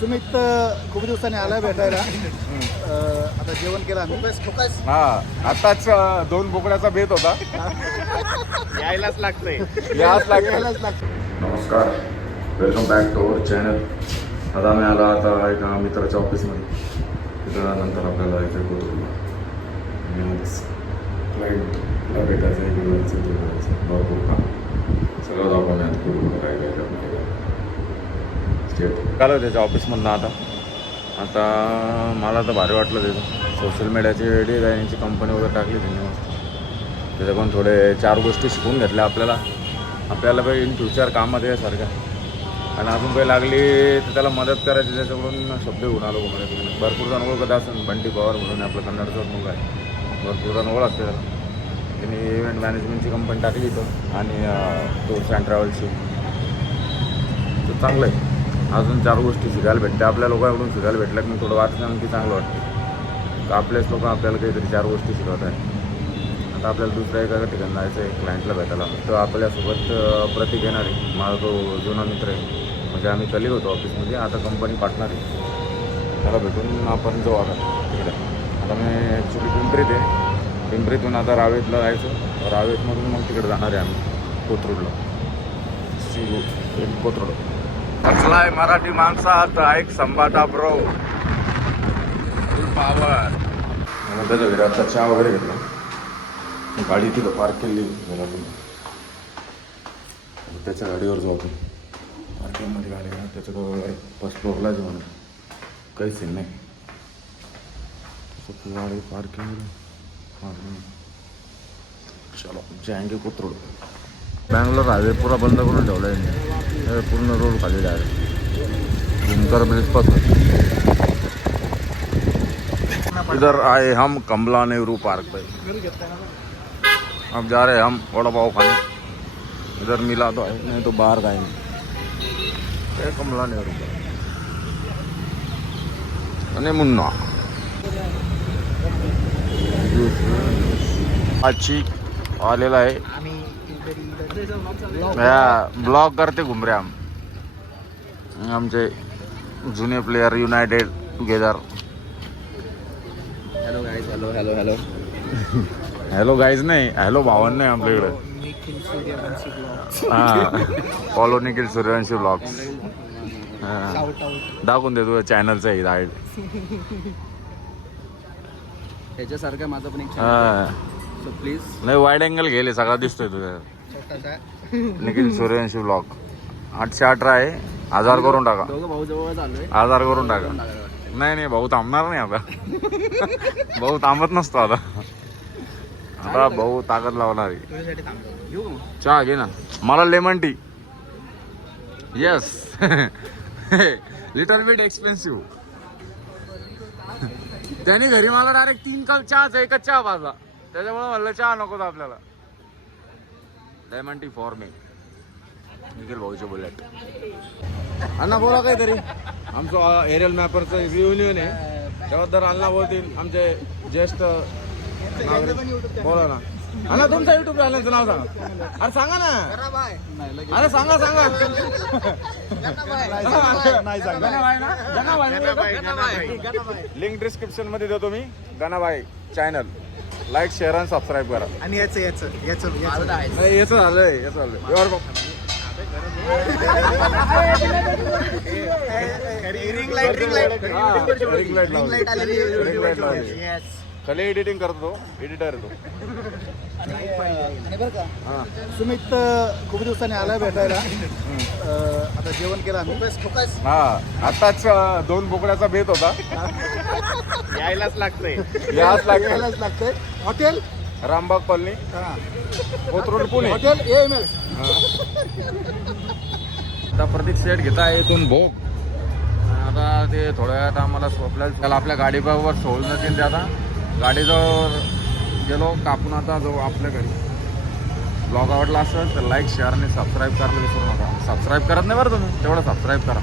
सुमित खूप दिवसांनी आलाय भेटायला. आता जेवण केलं आम्ही. हा आताच 2 बोकड्याचा बेत होता. यायलाच लागतंय. याच लागेल. यायलाच लागतं. नमस्कार, welcome back to our channel. आता मी आला आता एका मित्राच्या ऑफिसमध्ये. तिथं नंतर आपल्याला इथे कोथरूडला क्लायंटला भेटायचं आहे, बोलायचं ते बोलायचं भरपूर काम सगळं दाखवून यात कोथरूडला काय काय करणार स्टेट काल त्याच्या ऑफिसमधनं. आता मला तर भारी वाटलं त्याचं. सोशल मीडियाची डिझायनिंगची कंपनी वगैरे टाकली त्यांनी मस्त. त्याच्याकडून थोडे 4 गोष्टी शिकून घेतल्या आपल्याला काही इन फ्युचर कामात यासारख्या. आणि अजून काही लागली तर त्याला मदत करायची. त्याच्याकडून शब्द घेऊन आलो मदत. भरपूर जण ओळखत असेल. बंटी पवार म्हणून आपलं कन्नडचाच मुलगा आहे. भरपूर जण ओळखते त्याला. त्यांनी इव्हेंट मॅनेजमेंटची कंपनी टाकली इथं आणि टूर्स अँड ट्रॅव्हल्सची. तर चांगलं आहे. अजून 4 गोष्टी शिकायला भेटते. आपल्या लोकांकडून शिकायला भेटल्या की थोडं वाचण्यानं की चांगलं वाटतं. तर आपलेच लोक आपल्याला काहीतरी 4 गोष्टी शिकवत आहेत. आता आपल्याला दुसऱ्या एका ठिकाणी जायचं आहे क्लायंटला भेटायला. तर आपल्यासोबत प्रतीक येणार आहे. माझा तो जुना मित्र आहे. म्हणजे आम्ही कलीग होतो ऑफिसमध्ये. आता कंपनी पार्टनर आहे. त्याला भेटून आपण जाऊ आता तिकडे. आता मी ॲक्च्युली पिंपरीत आहे. पिंपरीतून आता रावेतला जायचं. रावेतमधून मग तिकडे जाणार आहे आम्ही कोथरूडला. कोथरूड कसला आहे मराठी माणसात ऐक संभाटा ब्रो पावर. त्याच्या घरी आता चहा वगैरे घेतला. गाडी तिथं पार्क केली त्याच्या गाडीवर जाऊ आपण. पार्किंगमध्ये गाडी आहे त्याच्याजवळ फर्स्ट फ्लोअरलाच म्हणून काही सीन नाही. गाडी पार्किंग चलो जाएंगे कोथरूड. बँगलोर हायवे पुरा बंद करून ठेवला आहे. पूर्ण रोड खाली डायरेक्ट भूमकर ब्रिजपासून. इधर आए हम कमला नेहरू पार्क पे. अब जा रहे हैं हम वड़ा पाव खाने. इधर मिला तो है नहीं तो बाहर खाएंगे. कमला नेहरू आणि मुन्ना अच्छी आलेला आहे. ब्लॉग करते घुम रहे हम. आमचे जुने player United together. Hello guys. Hello hello hello hello guys नाही, हॅलो भावन नाही आपल्याकडे. हां, फॉलो निखिल सूर्यवंशी ब्लॉग्स. दाखवून दे तुझ्या चॅनलचं आहे राईड. त्याच्यासारखं माझं पण एक सो प्लीज. नाही वाईड अँगल गेले सगळा दिसतोय तुझ्या. निखिल सूर्यवंशी ब्लॉग 818 आहे. 1000 करून टाका. दोघं भाऊ जवळ चाललोय. 1000 करून टाका. नाही भाऊ थांबणार नाही आता. भाऊ थांबत नसतो आता. आता भाऊ ताकद लावणार आहे. चहा घे ना. मला lemon tea. Yes. Little bit expensive. त्याने घरी मला डायरेक्ट 3 कप चहाचा एकच चहा पाजला. त्याच्यामुळे म्हणलं चहा नको आपल्याला. Lemon tea for me. Nikhil भाऊचे बुलेट. अण्णा बोला काहीतरी. आमचं एरियल मॅपरचं युनियन आहे त्याबद्दल अण्णा बोलतील. आमचे ज्येष्ठ बोला ना. अण्णा तुमचं युट्यूब चॅनलचं नाव सांगा. अरे सांगा ना. अरे सांगा. लिंक डिस्क्रिप्शन मध्ये देतो मी. गणाबाई चॅनल लाईक शेअर आणि सबस्क्राईब करा. आणि याचं झालंय. रिंग लाईट खाली एडिटिंग करतो. एडिटर तो. सुमित खूप दिवसांनी आलाय भेटायला. आता जेवण केलं आम्ही. हा आताच 2 बोकड्याचा बेत होता. यायलाच लागतंय. याच लागेल. Hotel Rambagh colony Kothrud Pune. Hotel AMS. आता प्रतीक सेट घेता आहे इथून भोग. आता ते थोड्या वेळात आम्हाला स्वप्नाला आपल्या गाडीवर सोडून जातील. ते आता गाडीजवळ गेलो कापून आता जाऊ आपल्या घरी. ब्लॉग आवडला असेल तर लाईक शेअर आणि सबस्क्राईब करायला विसरू नका. सबस्क्राईब करत नाही बरं तुम्ही. तेवढं सबस्क्राईब करा.